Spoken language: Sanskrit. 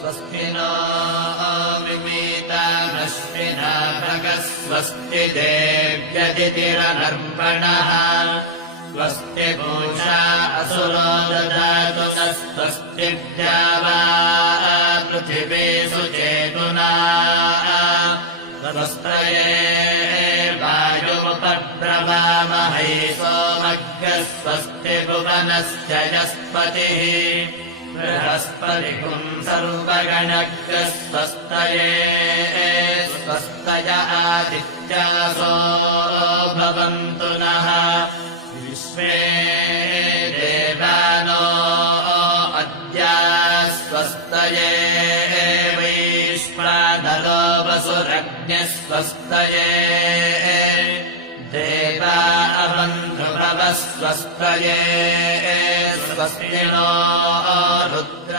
स्वस्ति नो मिमीतामश्विना भगः स्वस्ति देव्यदितिरनर्पणः स्वस्ति पूषा असुरो ददातु नः स्वस्ति द्यावा पृथिवी सुचेतुना स्वस्त्रये वायुमुपब्रवामहै सोमग्रः स्वस्ति भुवनस्य यस्पतिः बृहस्पतिः सर्वगणग्रः स्वस्तये स्वस्तय आदित्यासो भवन्तु नः विश्वे देवानो अद्या स्वस्तये वैश्वानरो वसुरग्न्यः स्वस्तये देवा अवन्धुभवः स्वस्तये स्वस्ति नो रुद्र